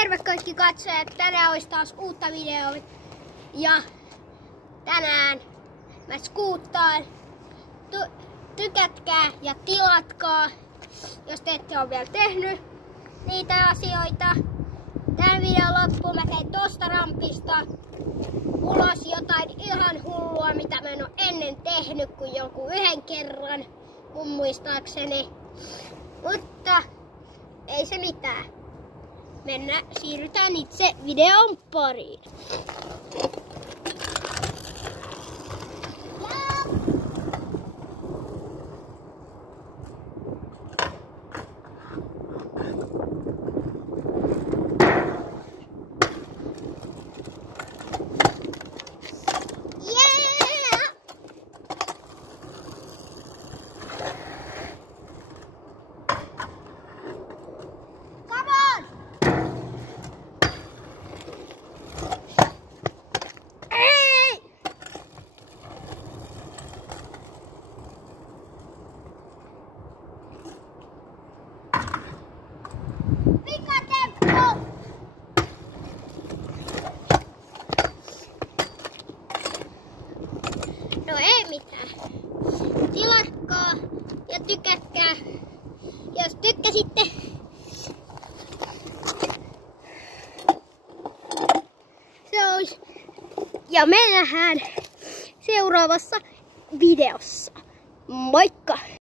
Terve kaikki katsojat, tänään olisi taas uutta videoa ja tänään mä skuuttaan. Tykätkää ja tilatkaa, jos te ette ole vielä tehnyt niitä asioita. Tämän videon loppuun mä tein tosta rampista ulos jotain ihan hullua, mitä mä en ole ennen tehnyt kuin jonkun yhden kerran mun muistaakseni. Mutta ei se mitään. Siirrytään itse videon pariin. No ei mitään. Tilatkaa ja tykätkää. Jos tykkäsitte, se olisi. Ja me nähdään seuraavassa videossa. Moikka!